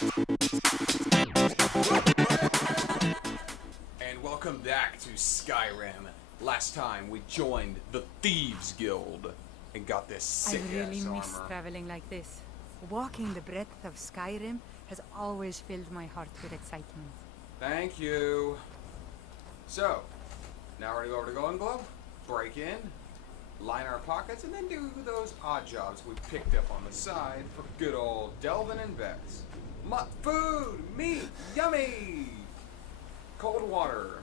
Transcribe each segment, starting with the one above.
And welcome back to Skyrim. Last time we joined the Thieves Guild and got this sick I really ass miss armor. traveling like this. Walking the breadth of Skyrim has always filled my heart with excitement. Thank you. So, now we're gonna go over to Goldenglow, break in, line our pockets, and then do those odd jobs we picked up on the side for good old Delvin and Vex. Food, meat, yummy! Cold water.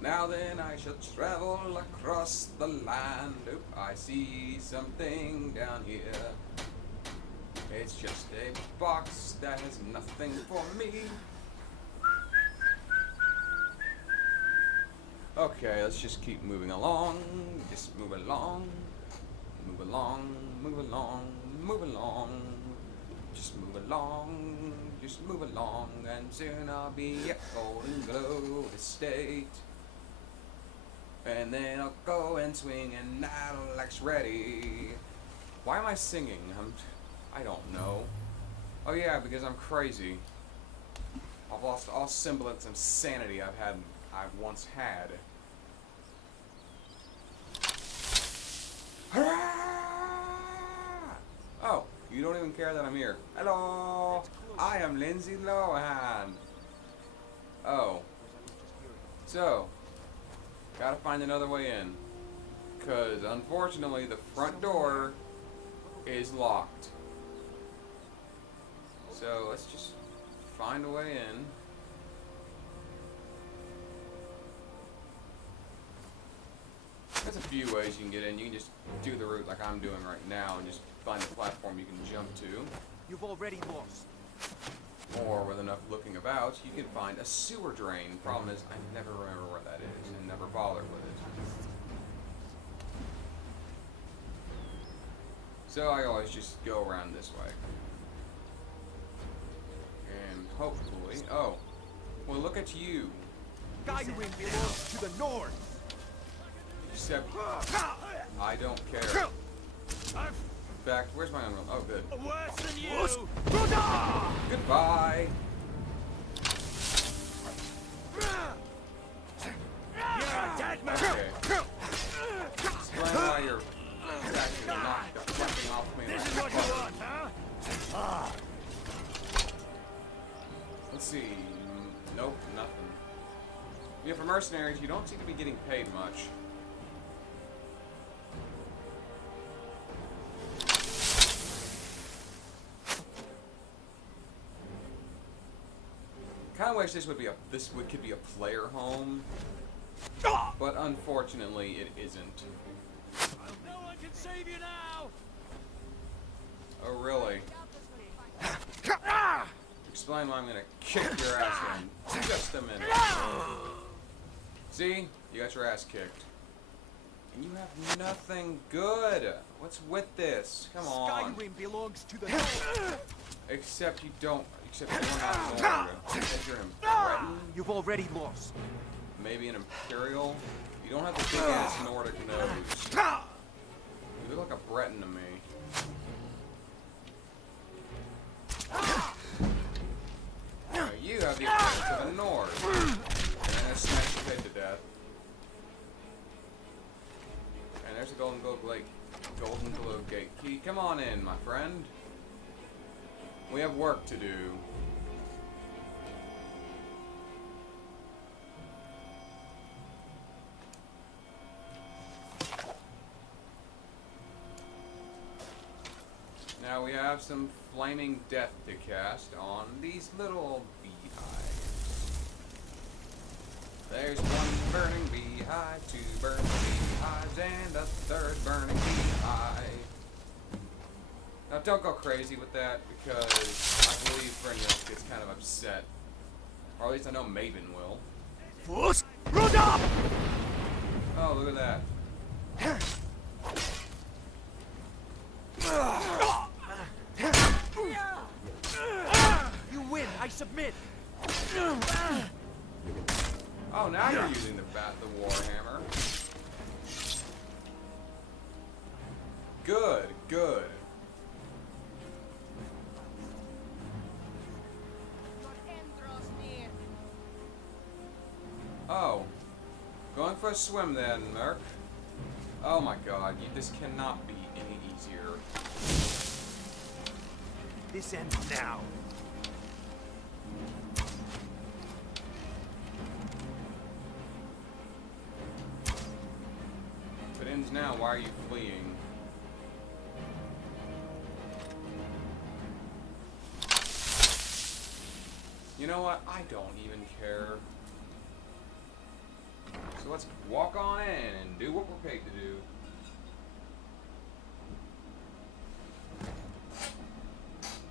Now then, I shall travel across the land. Oop, I see something down here. It's just a box that has nothing for me. Okay, let's just keep moving along. Just move along. Move along, move along, move along. Just move along, just move along, and soon I'll be at Goldenglow Estate. And then I'll go and swing, and Alex ready. Why am I singing? I don't know. Oh yeah, because I'm crazy. I've lost all semblance of sanity I've once had. Oh, you don't even care that I'm here. Hello, I am Lindsay Lohan. Oh, so gotta find another way in, cause unfortunately the front door is locked. So let's just find a way in. There's a few ways you can get in. You can just do the route like I'm doing right now and just find a platform you can jump to. You've already lost. Or with enough looking about, you can find a sewer drain. Problem is, I never remember where that is and never bothered with it. So I always just go around this way. And hopefully, oh, well look at you. Skyrim belongs to the north. Except, I don't care. In fact, where's my unreal? Oh, good. Worse than you. Goodbye. You're a dead man. Okay. Explain why you're attacking and knocked the fucking off me. This is what you want, huh? Let's see. Nope, nothing. Yeah, for mercenaries, you don't seem to be getting paid much. I kind of wish this could be a player home, but unfortunately it isn't. No one can save you now. Oh really? Explain why I'm gonna kick your ass in just a minute. See? You got your ass kicked. And you have nothing good. What's with this? Come on. Skyrim belongs to the north. Except you don't. Except you're not Nordic. Except you're an Breton. You've already lost. Maybe an Imperial. You don't have the big ass Nordic nose. You look like a Breton to me. You have the appearance of a Nord. And I smashed your head to death. And there's a Goldenglow gate key. Come on in, my friend. We have work to do. Now we have some flaming death to cast on these little beehives. There's one burning beehive, two burning beehives, and a third burning beehive. Now don't go crazy with that, because I believe Brynjolf gets kind of upset. Or at least I know Maven will. Oh, look at that. You win. I submit. Oh, now you're using the Warhammer. Good, good. a swim then, Merc. Oh my god, this cannot be any easier. This ends now. If it ends now, why are you fleeing? You know what? I don't even care. So let's walk on in and do what we're paid to do.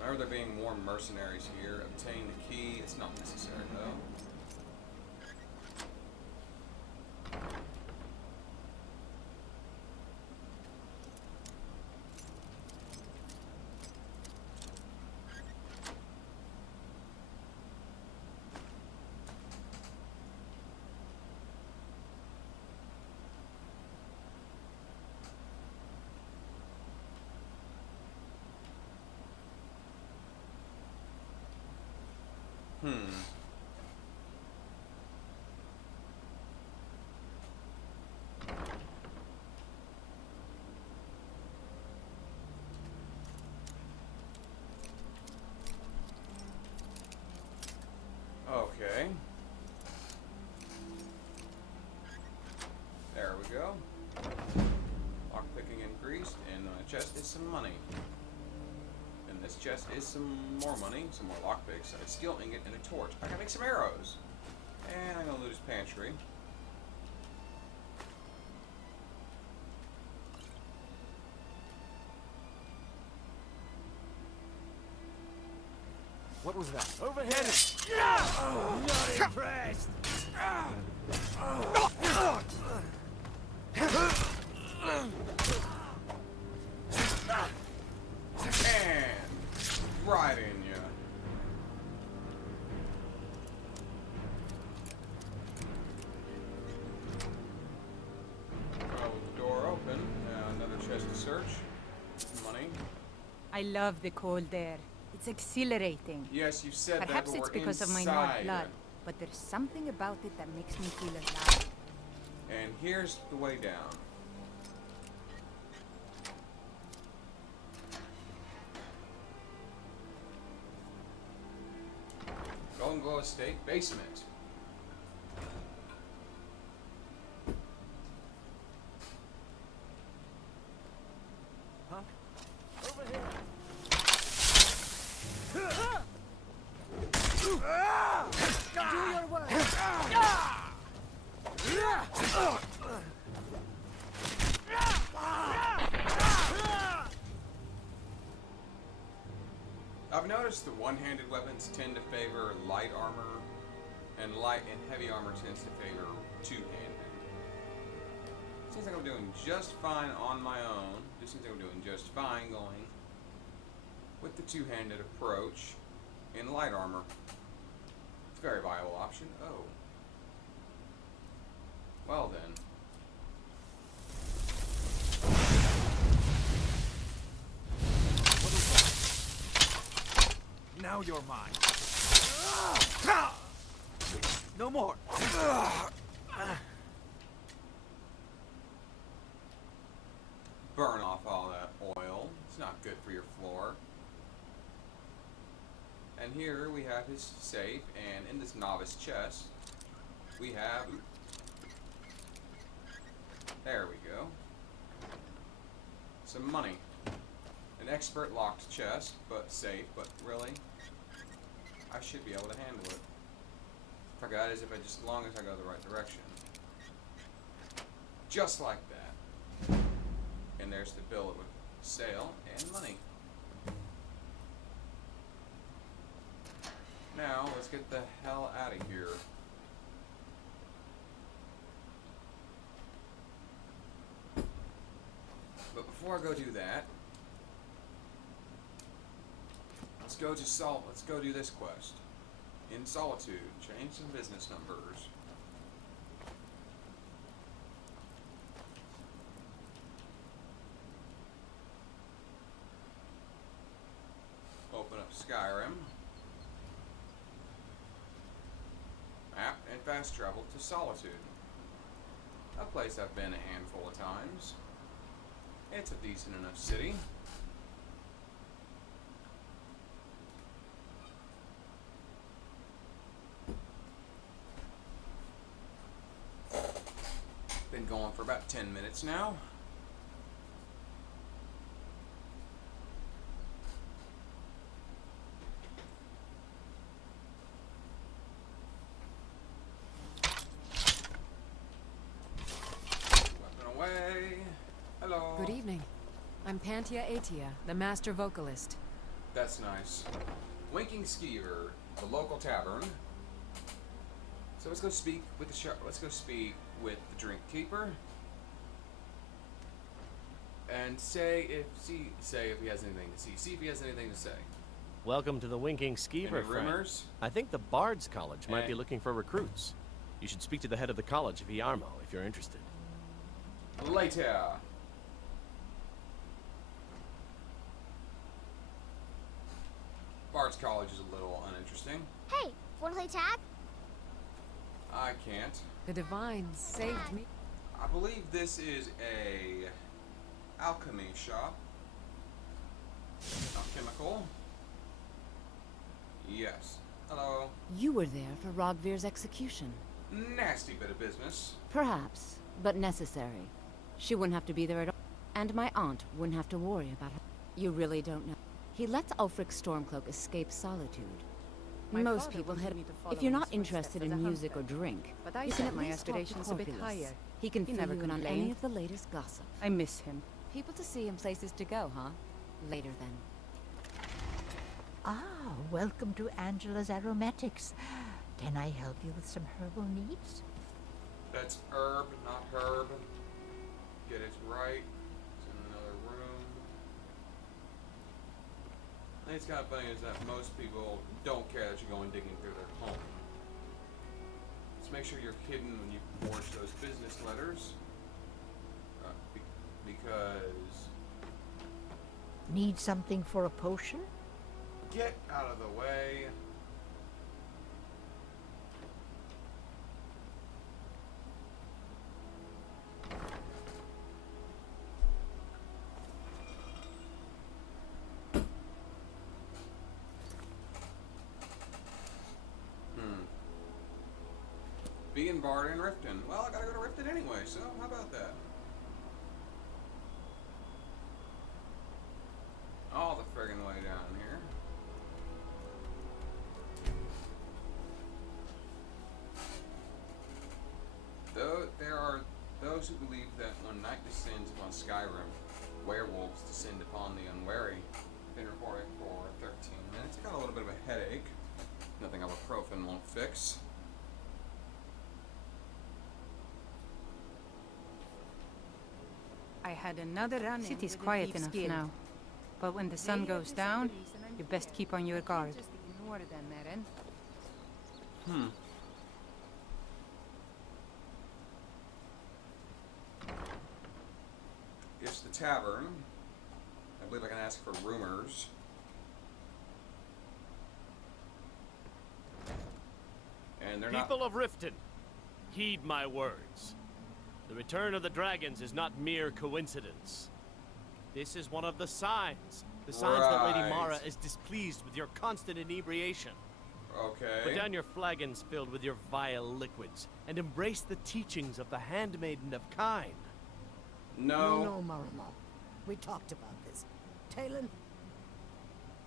Remember there being more mercenaries here. Obtain the key. It's not necessary though. Okay. There we go. Lockpicking increased, and my chest is some money. And this chest is some more money, some more lockpicks, a steel ingot, and a torch. I gotta make some arrows. And I'm gonna lose pantry. What was that? Over here! Oh, not impressed! And right in ya. Oh, the door open. Another chest to search. Money. I love the cold air. It's exhilarating. Yes, you said Perhaps that, but it's we're because of my inside. Nord blood, but there's something about it that makes me feel alive. And here's the way down. Goldenglow Estate basement. Huh? Over here! Do your work. I've noticed the one-handed weapons tend to favor light armor, and light and heavy armor tends to favor two-handed. Seems like I'm doing just fine on my own. Just seems like I'm doing just fine going with the two-handed approach in light armor. It's a very viable option. Oh. Well then. What is that? Now you're mine. No more. Burn off all that oil. It's not good for your floor. And here we have his safe, and in this novice chest, we have... There we go. Some money. An expert locked chest, but safe, but really, I should be able to handle it. Forgot as if I just, as long as I go the right direction. Just like that. And there's the bill of sale and money. Now, let's get the hell out of here. But before I go do that, let's go do this quest. In Solitude, change some business numbers. Open up Skyrim. Map and fast travel to Solitude. a place I've been a handful of times. It's a decent enough city. Been going for about 10 minutes now. Weapon away. Hello. Good evening. I'm Pantia Atia, the master vocalist. That's nice. Winking Skeever, the local tavern. So let's go speak with the let's go speak with the drink keeper. And say if he has anything to see. See if he has anything to say. Welcome to the Winking Skeever, Any friend. rumors? I think the Bard's College might be Eh. looking for recruits. You should speak to the head of the college, Viarmo, if you're interested. Later. Bard's College is a little uninteresting. Hey, wanna play tag? I can't. The Divines saved me. I believe this is a alchemy shop. Alchemical. Yes. Hello. You were there for Rogvir's execution. Nasty bit of business. Perhaps, but necessary. She wouldn't have to be there at all. And my aunt wouldn't have to worry about her. You really don't know. He lets Ulfric's Stormcloak escape solitude. My Most father people wanted head. me to follow If you're in not his footsteps interested as a in music or hunter. drink, But I you set can at my least talk to aspirations a bit Corpulus. higher. He can He fill never you in on complained. any of the latest gossip. I miss him. People to see and places to go, huh? Later then. Ah, welcome to Angela's Aromatics. Can I help you with some herbal needs? That's herb, not herb. Get it right. It's in another room. I think it's kind of funny is that most people don't care that you're going digging through their home. Just make sure you're hidden when you forge those business letters. Because Need something for a potion? get out of the way. Being Bard in Riften. Well, I gotta go to Riften anyway, so how about that? All the friggin' way down here. Though there are those who believe that when night descends upon Skyrim, werewolves descend upon the unwary. Been recording for 13 minutes. I got a little bit of a headache. Nothing ibuprofen won't fix. I had another run. City's quiet enough now. But when the sun goes down, you best keep on your guard. Just ignore them, Eren. It's the tavern. I believe I can ask for rumors. And they're People of Riften, heed my words. The return of the dragons is not mere coincidence. This is one of the signs. The signs that Lady Right. Mara is displeased with your constant inebriation. Okay. Put down your flagons filled with your vile liquids and embrace the teachings of the Handmaiden of Kine. No. No, Marama. We talked about this. Talon?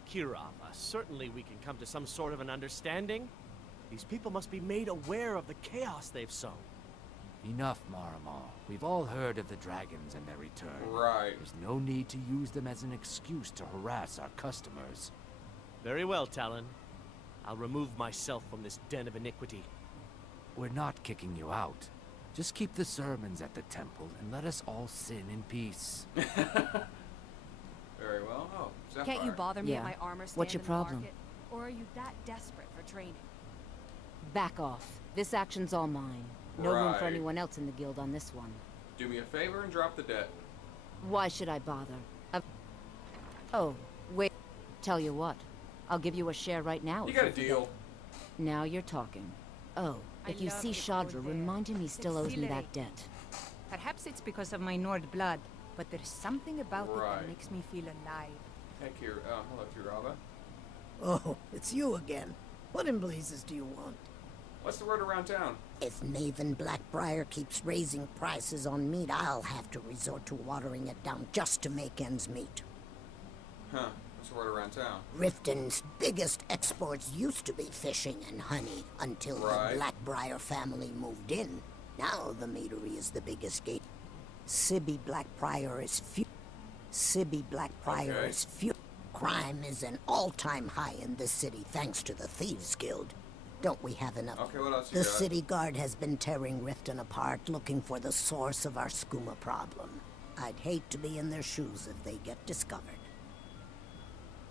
Kirava, certainly we can come to some sort of an understanding. These people must be made aware of the chaos they've sown. Enough, Marama. We've all heard of the dragons and their return. Right. There's no need to use them as an excuse to harass our customers. Very well, Talon. I'll remove myself from this den of iniquity. We're not kicking you out. Just keep the sermons at the temple and let us all sin in peace. Very well. Oh, Zephyr. Can't you bother me Yeah. at my armor stand What's your in the problem? market? Or are you that desperate for training? Back off. This action's all mine. No room for Right. anyone else in the guild on this one. Do me a favor and drop the debt. Why should I bother? Oh, wait. Tell you what. I'll give you a share right now. You if got a forget. deal. Now you're talking. Oh, I if you love see it over Shadra, there. remind him he still owes me Exhilarate. that debt. Perhaps it's because of my Nord blood, but there's something about it Right. that makes me feel alive. Hey, hello, Kiraba. Oh, it's you again. What in blazes do you want? What's the word around town? If Maven Blackbriar keeps raising prices on meat, I'll have to resort to watering it down just to make ends meet. Huh, what's the word around town? Riften's biggest exports used to be fishing and honey until Right. the Blackbriar family moved in. Now the meadery is the biggest gate. Sibby Blackbriar is few. Sibby Blackbriar Okay. is few. Crime is an all-time high in this city thanks to the Thieves Guild. Don't we have enough? Okay, what else you The got? city guard has been tearing Riften apart, looking for the source of our skooma problem. I'd hate to be in their shoes if they get discovered.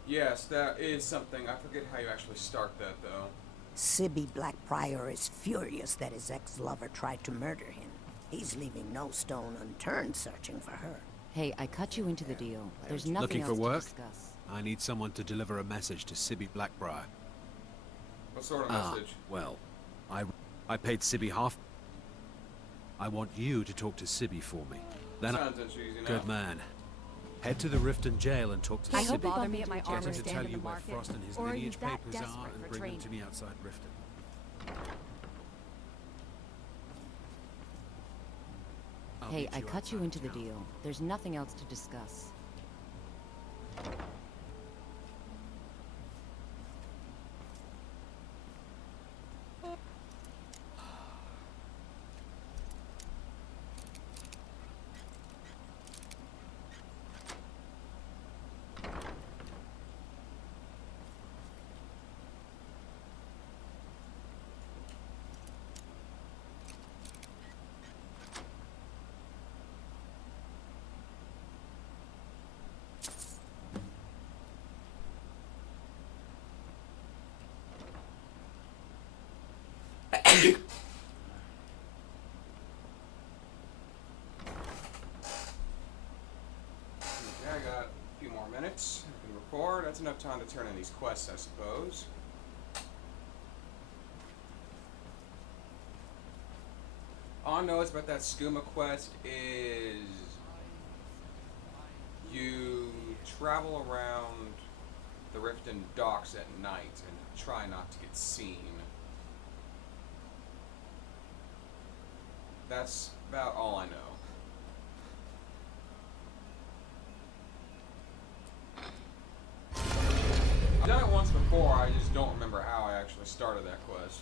Yes, that is something. I forget how you actually start that, though. Sibby Blackbriar is furious that his ex-lover tried to murder him. He's leaving no stone unturned searching for her. Hey, I cut you into the deal. There's nothing Looking else for work? to discuss. I need someone to deliver a message to Sibby Blackbriar. What sort of message? Well, I paid Sibby half. I want you to talk to Sibby for me. Then Sounds easy enough. Good man. Head to the Riften jail and talk to I hope Sibby. you bother me at my Get armor him to stand tell in you the where market. Frost and his Or are you lineage that papers are desperate and for bring them training? to me outside Riften. I'll Hey, meet I cut you outside into the town. deal. There's nothing else to discuss. Okay, I got a few more minutes. I can record. That's enough time to turn in these quests, I suppose. All I know is about that skooma quest is you travel around the Riften docks at night and try not to get seen. That's about all I know. I've done it once before, I just don't remember how I actually started that quest.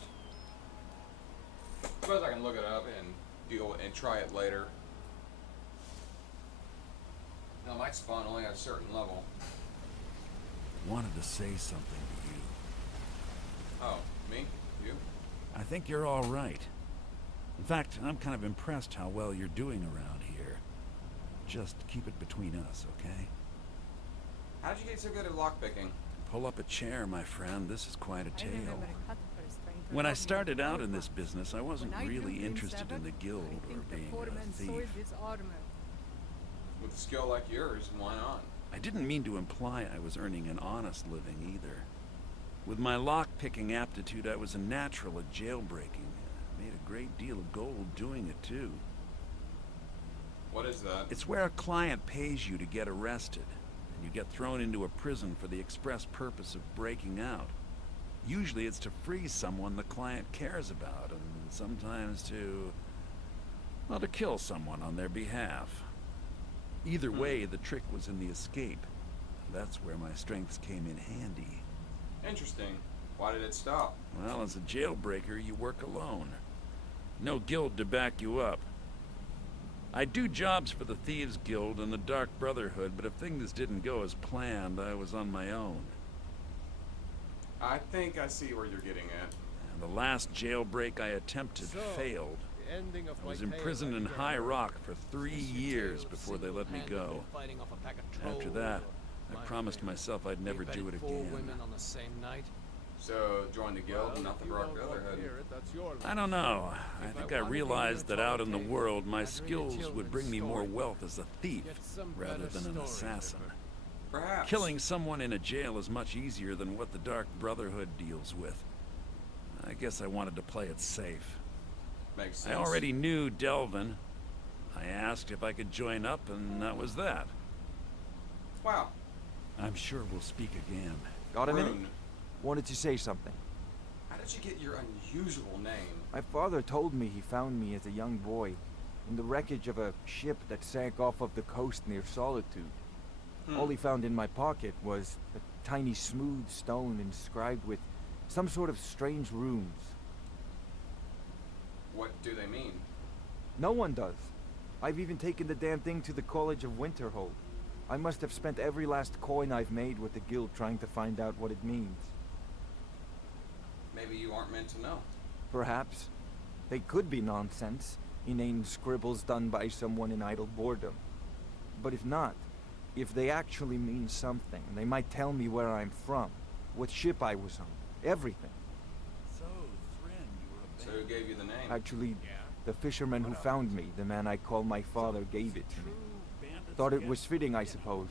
Suppose I can look it up and deal and try it later. No, it might spawn only at a certain level. Wanted to say something to you. Oh, me? You? I think you're all right. In fact, I'm kind of impressed how well you're doing around here. Just keep it between us, okay? How did you get so good at lockpicking? Pull up a chair, my friend. This is quite a tale. When I started out in this business, I wasn't really interested in the guild or being a thief. With a skill like yours, why not? I didn't mean to imply I was earning an honest living either. With my lock-picking aptitude, I was a natural at jailbreaking. I made a great deal of gold doing it, too. What is that? It's where a client pays you to get arrested, and you get thrown into a prison for the express purpose of breaking out. Usually it's to free someone the client cares about, and sometimes to kill someone on their behalf. Either way, the trick was in the escape. That's where my strengths came in handy. Interesting. Why did it stop? Well, as a jailbreaker, you work alone. No guild to back you up. I do jobs for the Thieves Guild and the Dark Brotherhood, but if things didn't go as planned, I was on my own. I think I see where you're getting at. And the last jailbreak I attempted failed. I was imprisoned in High Rock for 3 years before they let me go. After that, I promised myself I'd never do it again. So, join the guild and not the Dark Brotherhood. I don't know. I think I realized that out in the world, my skills would bring me more wealth as a thief rather than an assassin. Perhaps. Killing someone in a jail is much easier than what the Dark Brotherhood deals with. I guess I wanted to play it safe. Makes sense. I already knew Delvin. I asked if I could join up, and that was that. Wow. I'm sure we'll speak again. Got a minute? Rune, Wanted to say something. how did you get your unusual name? My father told me he found me as a young boy in the wreckage of a ship that sank off of the coast near Solitude. All he found in my pocket was a tiny smooth stone inscribed with some sort of strange runes. What do they mean? No one does. I've even taken the damn thing to the College of Winterhold. I must have spent every last coin I've made with the guild trying to find out what it means. Maybe you aren't meant to know. Perhaps. They could be nonsense, inane scribbles done by someone in idle boredom. But if not, if they actually mean something, they might tell me where I'm from, what ship I was on, everything. So, Thren, you were So who gave you the name? Actually, the fisherman who found me, the man I call my father, gave it to me. Thought it was fitting, I suppose.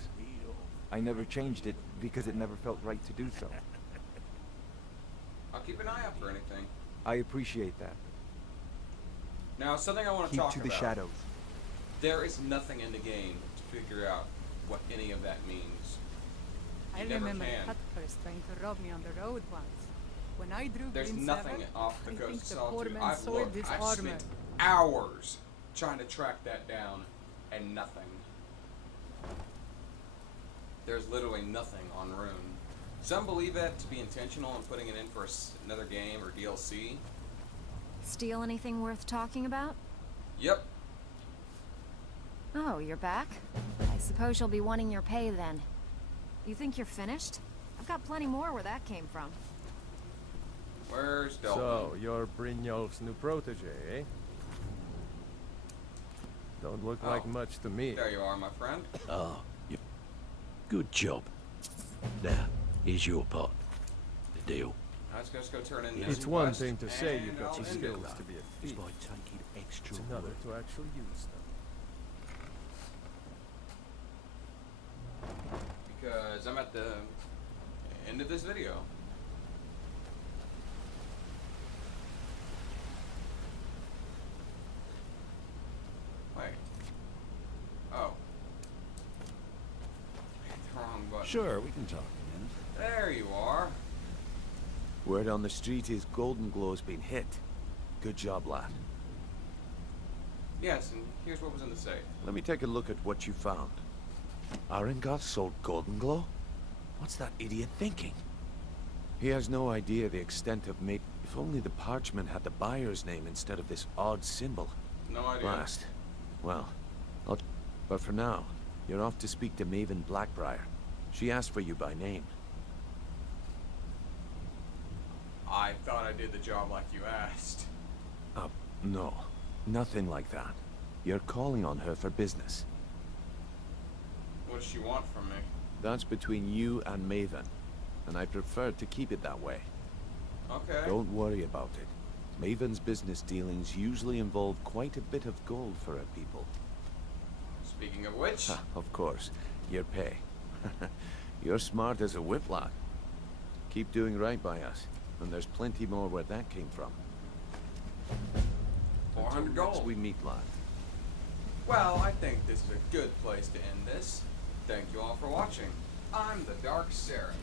I never changed it because it never felt right to do so. I'll keep an eye out for anything. I appreciate that. Now, something I want to Keep talk to about. the shadows. There is nothing in the game to figure out what any of that means. I You never remember can. Cutpurse trying to rob me on the road once. When I drew There's Green nothing Seven, off the I think coast of the poor Solitude. man I've soiled looked. his I've armor. spent hours trying to track that down, and nothing. There's literally nothing on Rune. Some believe that to be intentional and putting it in for another game or DLC. Steal anything worth talking about? Yep. Oh, you're back? I suppose you'll be wanting your pay then. You think you're finished? I've got plenty more where that came from. Where's Dalton? So, you're Brynjolf's new protege, eh? Don't look like much to me. There you are, my friend. Oh, good job. Now, here's your part. The deal. Let's just go turn in It's this one quest, thing to say and you've got I'll the end it. skills to be a Is thief. by taking extra It's another work. to actually use them. Because I'm at the end of this video. Wait. Oh. Hit the wrong button. Sure, we can talk a minute. There you are. Word on the street is Goldenglow's been hit. Good job, lad. Yes, and here's what was in the safe. Let me take a look at what you found. Arengoth sold Goldenglow? What's that idiot thinking? He has no idea the extent of me. If only the parchment had the buyer's name instead of this odd symbol. No idea. Blast. Well, but for now, you're off to speak to Maven Blackbriar. She asked for you by name. I thought I did the job like you asked. No. Nothing like that. You're calling on her for business. What does she want from me? That's between you and Maven, and I prefer to keep it that way. Okay. Don't worry about it. Maven's business dealings usually involve quite a bit of gold for her people. Speaking of which... Of course, your pay. You're smart as a whip, lad. Keep doing right by us, and there's plenty more where that came from. 400 Until next gold. we meet, lad. Well, I think this is a good place to end this. Thank you all for watching. I'm the Dark Seraph.